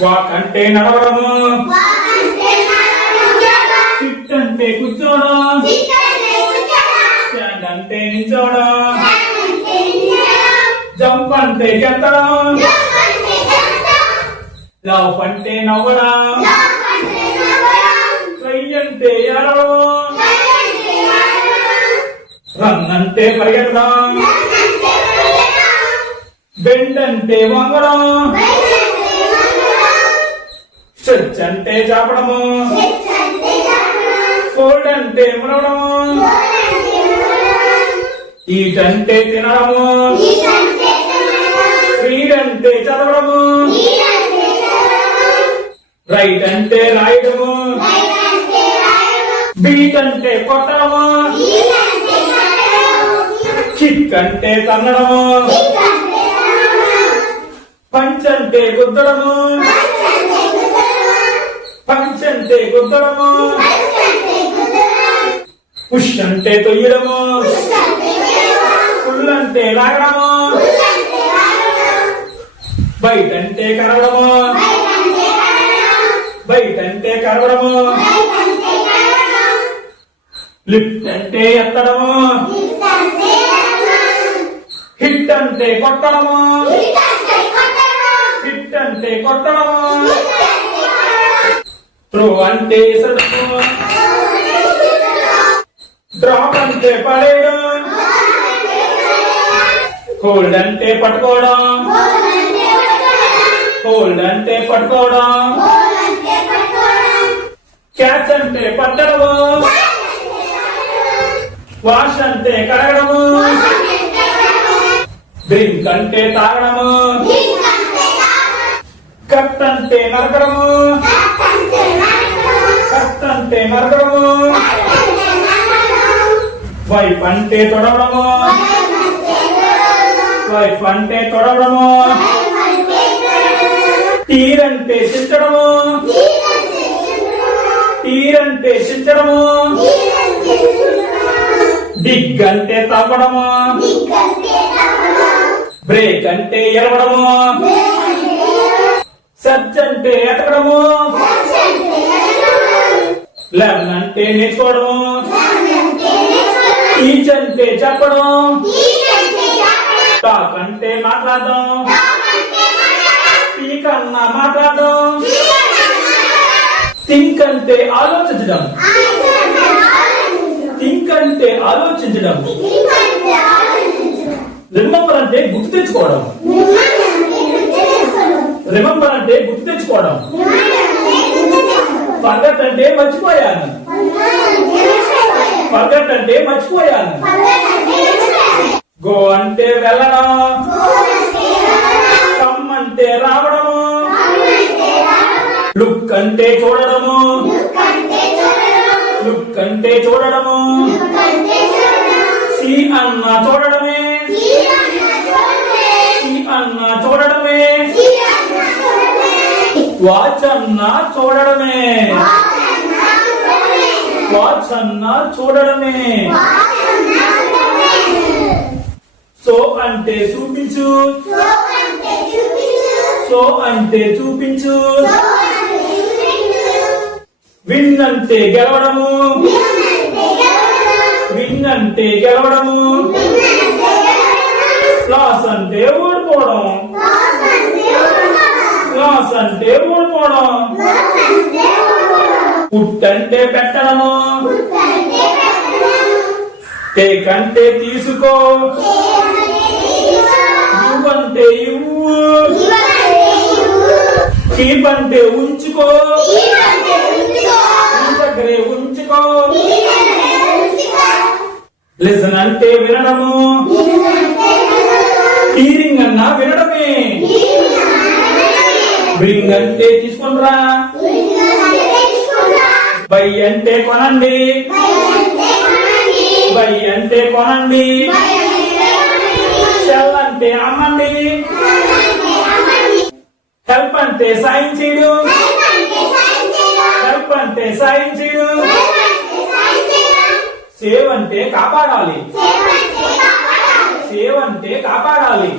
Walk అంటే నడవడము, SIT అంటే కూర్చోవడం, స్టాండ్ అంటే నిల్చోవడం, జంప్ అంటే గెంతడం, లవ్ అంటే నవ్వడం, ట్రై అంటే ఏడవడం, రన్ అంటే పరిగెత్తడం, బెండ్ అంటే వంగడం, స్ట్రెచ్ అంటే చాపడము, ఫోల్డ్ అంటే మునగడము, ఈట్ అంటే తినడము, రీడ్ అంటే చదవడము, రైట్ అంటే రాయడము, బీట్ అంటే కొట్టడము, కిక్ అంటే తన్నడము, పంచ్ అంటే గుద్దడము, పంచ్ అంటే గుద్దడము, పుష్ అంటే తొయ్యడము, పుల్ అంటే లాగడము, బైట్ అంటే కరవడము, బైట్ అంటే కరవడము, లిఫ్ట్ అంటే ఎత్తడము, హిట్ అంటే కొట్టడము, హిట్ అంటే కొట్టడము, త్రో అంటే ఇసడము, డ్రాప్ అంటే పడేయడం, హోల్డ్ అంటే పట్టుకోవడం, హోల్డ్ అంటే పట్టుకోవడం, క్యాచ్ అంటే పట్టడము, వాష్ అంటే కడగడము, డ్రింక్ అంటే తాగడము, కట్ అంటే నరకడము, కట్ అంటే నరకడము, వైఫ్ అంటే తొడవడము, వైఫ్ అంటే తొడవడము, టీర్ అంటే చించడము, టీర్ అంటే చించడము, డిగ్ అంటే తవ్వడము, బ్రేక్ అంటే ఎరవడము, సర్చ్ అంటే ఎతకడము, లెర్న్ అంటే నేర్చుకోవడము, టీచ్ అంటే చెప్పడం, టాక్ అంటే మాట్లాడడం, స్పీక్ అన్న మాట్లాడడం, థింక్ అంటే ఆలోచించడం, థింక్ అంటే ఆలోచించడం, రిమెంబర్ అంటే గుర్తు తెచ్చుకోవడం, రిమెంబర్ అంటే గుర్తు తెచ్చుకోవడం, ఫర్గెట్ అంటే మర్చిపోయాను, ఫర్గెట్ అంటే మర్చిపోయాను, గో అంటే వెళ్ళడం, కమ్ అంటే రావడము, లుక్ అంటే చూడడము, లుక్ అంటే చూడడము, సీ అన్న చూడడమే, సీ అన్న చూడడమే, వాచ్ అన్న చూడడమే, వాచ్ అన్న చూడడమే, సో అంటే చూపించు, సో అంటే చూపించు, విన్ అంటే గెలవడము, విన్ అంటే గెలవడము, లాస్ అంటే ఓడిపోవడం, లాస్ అంటే ఓడిపోవడం, పుట్ అంటే పెట్టడము, టేక్ అంటే తీసుకో, గివ్ అంటే ఇవ్వు, కీప్ అంటే ఉంచుకో, నీ దగ్గరే ఉంచుకో, లిసన్ అంటే వినడము, హీరింగ్ అన్నా వినడమే, బ్రింగ్ అంటే తీసుకునిరా, బై అంటే కొనండి, బై అంటే కొనండి, సెల్ అంటే అమ్మండి, హెల్ప్ అంటే సాయం చేయడం, హెల్ప్ అంటే సాయం చేయడం, సేవ్ అంటే కాపాడాలి, సేవ్ అంటే కాపాడాలి.